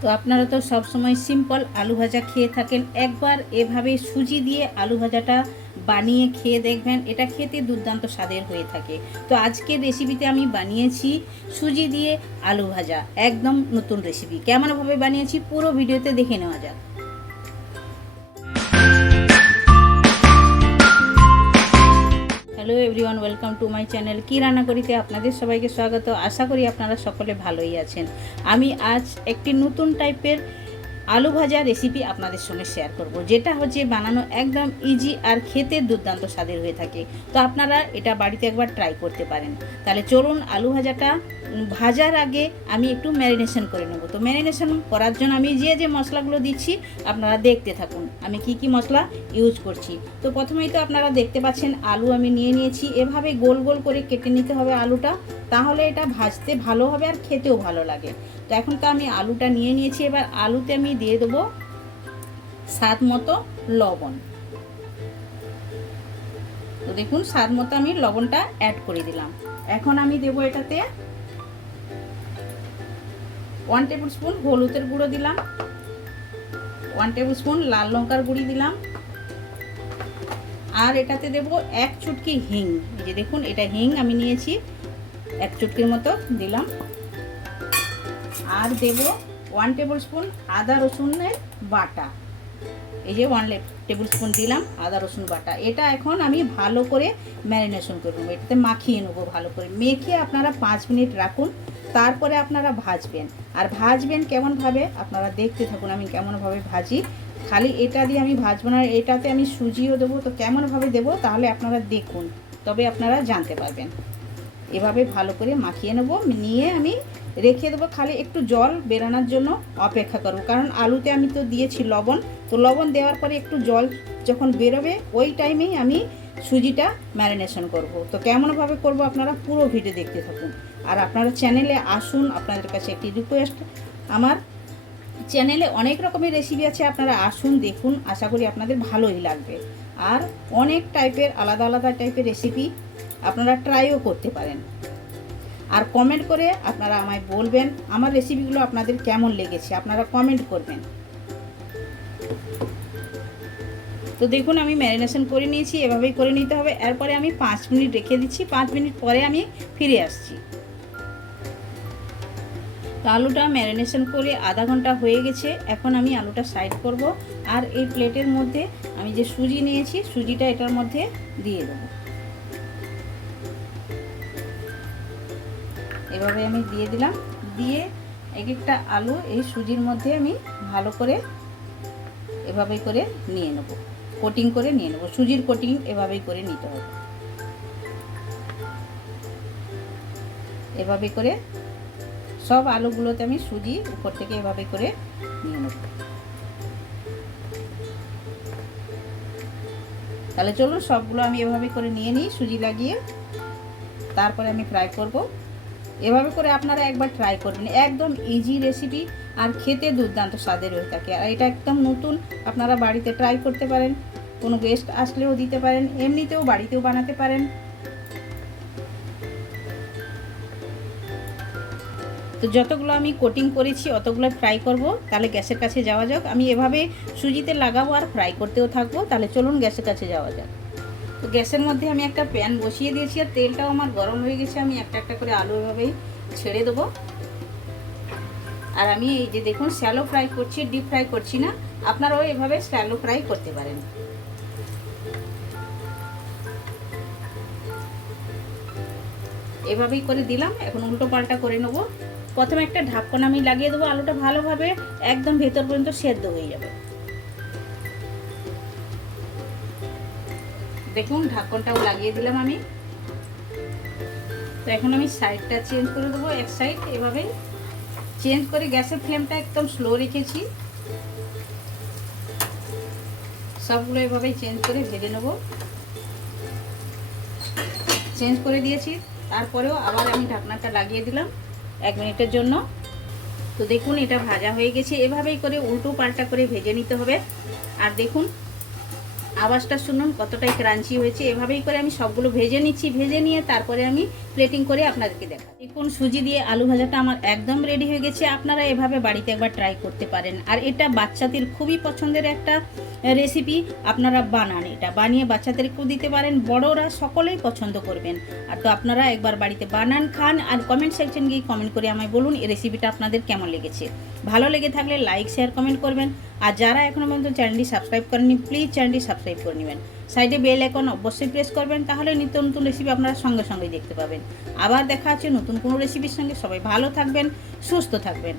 তো আপনারা তো সব সময় সিম্পল আলু ভাজা খেয়ে থাকেন। একবার এভাবে সুজি দিয়ে আলু ভাজাটা বানিয়ে খেয়ে দেখবেন, এটা খেতে দুর্দান্ত স্বাদের হয়ে থাকে। তো আজকে রেসিপিতে আমি বানিয়েছি সুজি দিয়ে আলু ভাজা, একদম নতুন রেসিপি কেমনভাবে বানিয়েছি পুরো ভিডিওতে দেখে নেওয়া যাক। Hello everyone, welcome to my channel কী রান্না করিতে আপনাদের সবাইকে স্বাগত। আশা করি আপনারা সকলে ভালোই আছেন। আমি আজ একটি নতুন টাইপের আলু ভাজা রেসিপি আপনাদের সঙ্গে শেয়ার করব। যেটা হচ্ছে বানানো একদম ইজি আর খেতে দুর্দান্ত স্বাদের হয়ে থাকে। তো আপনারা এটা বাড়িতে একবার ট্রাই করতে পারেন। তাহলে চলুন আলু ভাজাটা ভাজার আগে আমি একটু ম্যারিনেশন করে নেব। তো ম্যারিনেশন করার জন্য আমি যে যে মশলাগুলো দিচ্ছি, আপনারা দেখতে থাকুন। আমি কি কি মশলা ইউজ করছি। তো প্রথমেই তো আপনারা দেখতে পাচ্ছেন আলু আমি নিয়ে নিয়েছি। এভাবে গোল গোল করে কেটে নিতে হবে আলুটা। তাহলে এটা ভাজতে ভালো হবে আর খেতেও ভালো লাগে। তো এখন তো আমি আলুটা নিয়ে নিয়েছি, এবার আলুতে আমি দিয়ে দেবো স্বাদ মতো লবণ। তো দেখুন, স্বাদ মতো আমি লবণটা অ্যাড করে দিলাম। এখন আমি দেব এটাতে ওয়ান টেবিল স্পুন হলুদের গুঁড়ো দিলাম ওয়ান টেবিল স্পুন লাল লঙ্কার গুঁড়ি দিলাম, আর এটাতে দেব এক চুটকি হিং। এই যে দেখুন, এটা হিং আমি নিয়েছি। এক চুটকির মতো দিলাম। আর দেব ওয়ান টেবিল স্পুন আদা রসুনের বাটা। এই যে ওয়ান টেবিল স্পুন দিলাম আদা রসুন বাটা। এটা এখন আমি ভালো করে ম্যারিনেশন করে নেব। এটাতে মাখিয়ে নেব ভালো করে। মেখে আপনারা পাঁচ মিনিট রাখুন, তারপরে আপনারা ভাজবেন। আর ভাজবেন কেমনভাবে আপনারা দেখতে থাকুন আমি কেমনভাবে ভাজি। খালি এটা দিয়ে আমি ভাজবো না এটাতে আমি সুজিও দেবো। তো কেমনভাবে দেবো তাহলে আপনারা দেখুন, তবে আপনারা জানতে পারবেন। এভাবে ভালো করে মাখিয়ে নেব। নিয়ে আমি রেখে দেবো খালি একটু জল বেরানোর জন্য অপেক্ষা করব। কারণ আলুতে আমি তো দিয়েছি লবণ। তো লবণ দেওয়ার পরে একটু জল যখন বেরোবে, ওই টাইমেই আমি সুজিটা ম্যারিনেশন করব। তো কেমনভাবে করব আপনারা পুরো ভিডিও দেখতে থাকুন। আর আপনারা চ্যানেলে আসুন, আপনাদের কাছে একটি রিকোয়েস্ট আমার চ্যানেলে অনেক রকমের রেসিপি আছে, আপনারা আসুন, দেখুন। আশা করি আপনাদের ভালোই লাগবে। আর অনেক টাইপের আলাদা আলাদা টাইপের রেসিপি আপনারা ট্রাইও করতে পারেন। আর কমেন্ট করে আপনারা আমায় বলবেন, আমার রেসিপিগুলো আপনাদের কেমন লেগেছে, আপনারা কমেন্ট করবেন। তো দেখুন, আমি ম্যারিনেশন করে নিয়েছি, এভাবেই করে নিতে হবে। এরপরে আমি পাঁচ মিনিট রেখে দিচ্ছি, পাঁচ মিনিট পরে আমি ফিরে আসছি। তো আলুটা ম্যারিনেশন করে আধা ঘণ্টা হয়ে গেছে, এখন আমি আলুটা সাইড করব। আর এই প্লেটের মধ্যে আমি যে সুজি নিয়েছি, সুজিটা এটার মধ্যে দিয়ে দেবো। এভাবে আমি দিয়ে দিলাম। দিয়ে এক একটা আলু এই সুজির মধ্যে আমি ভালো করে এভাবে করে নিয়ে নেব। কোটিং করে নিয়ে নেব। সুজির কোটিং এভাবেই করে নিতে হবে। এভাবে করে সব আলুগুলোতে আমি সুজি উপর থেকে এভাবে করে নিয়ে নেব। তাহলে চলুন সবগুলো আমি এভাবে করে নিয়ে নিই, সুজি লাগিয়ে। তারপরে আমি ফ্রাই করব। এভাবে করে আপনারা একবার ট্রাই করবেন। একদম ইজি রেসিপি আর খেতে দুর্দান্ত স্বাদের হয়ে থাকে। আর এটা একদম নতুন, আপনারা বাড়িতে ট্রাই করতে পারেন, কোনো গেস্ট আসলেও দিতে পারেন, এমনিতেও বাড়িতেও বানাতে পারেন। তো যতগুলো আমি কোটিং করেছি, অতগুলো ফ্রাই করব, তাহলে গ্যাসের কাছে যাওয়া যাক। আমি এভাবে সুজিতে লাগাবো আর ফ্রাই করতেও থাকব, তাহলে চলুন গ্যাসের কাছে যাওয়া যাক। তো গ্যাসের মধ্যে আমি একটা প্যান বসিয়ে দিয়েছি আর তেলটাও আমার গরম হয়ে গেছে। আমি একটা একটা করে আলু এভাবেই ছেড়ে দেবো। আর আমি এই যে দেখুন, শ্যালো ফ্রাই করছি, ডিপ ফ্রাই করছি না, আপনারাও এভাবে শ্যালো ফ্রাই করতে পারেন। এভাবেই করে দিলাম, এখন উল্টো পাল্টা করে নেব। প্রথমে একটা ঢাকন আমি লাগিয়ে দেবো, আলুটা ভালোভাবে একদম ভেতর পর্যন্ত সেদ্ধ হয়ে যাবে। দেখুন, ঢাকনটাও লাগিয়ে দিলাম আমি। তো এখন আমি সাইডটা চেঞ্জ করে দেবো, এক সাইড। এভাবেই চেঞ্জ করে গ্যাসের ফ্লেমটা একদম স্লো রেখেছি। সবগুলো এভাবেই চেঞ্জ করে ভেজে নেব। চেঞ্জ করে দিয়েছি। তারপরেও আবার আমি ঢাকনাটা লাগিয়ে দিলাম এক মিনিটের জন্য। তো দেখুন, এটা ভাজা হয়ে গেছে। এভাবেই করে উল্টো পাল্টা করে ভেজে নিতে হবে। আর দেখুন আওয়াজটা শুনুন, কতটাই ক্রাঞ্চি হয়েছে। এভাবেই করে আমি সবগুলো ভেজে নিচ্ছি, ভেজে নিয়ে তারপরে আমি প্লেটিং করে আপনাদেরকে দেখা দেখুন, সুজি দিয়ে আলু ভাজাটা আমার একদম রেডি হয়ে গেছে। আপনারা এভাবে বাড়িতে একবার ট্রাই করতে পারেন। আর এটা বাচ্চাদের খুবই পছন্দের একটা রেসিপি আপনারা বানান এটা। বানিয়ে বাচ্চাদেরকেও দিতে পারেন। বড়রা সকলেই পছন্দ করবেন। আর তো আপনারা একবার বাড়িতে বানান, খান, আর কমেন্ট সেকশন গিয়ে কমেন্ট করে আমায় বলুন এই রেসিপিটা আপনাদের কেমন লেগেছে। ভালো লেগে থাকলে লাইক শেয়ার কমেন্ট করবেন। আর যারা এখনও পর্যন্ত চ্যানেলটি সাবস্ক্রাইব করেননি প্লিজ চ্যানেলটি সাবস্ক্রাইব করে নেবেন। সাইডে বেল আইকন অবশ্যই প্রেস করবেন, তাহলে নিত্য নতুন রেসিপি আপনারা সঙ্গে সঙ্গে দেখতে পাবেন। আবার দেখা আছে নতুন কোনো রেসিপির সঙ্গে। সবাই ভালো থাকবেন, সুস্থ থাকবেন।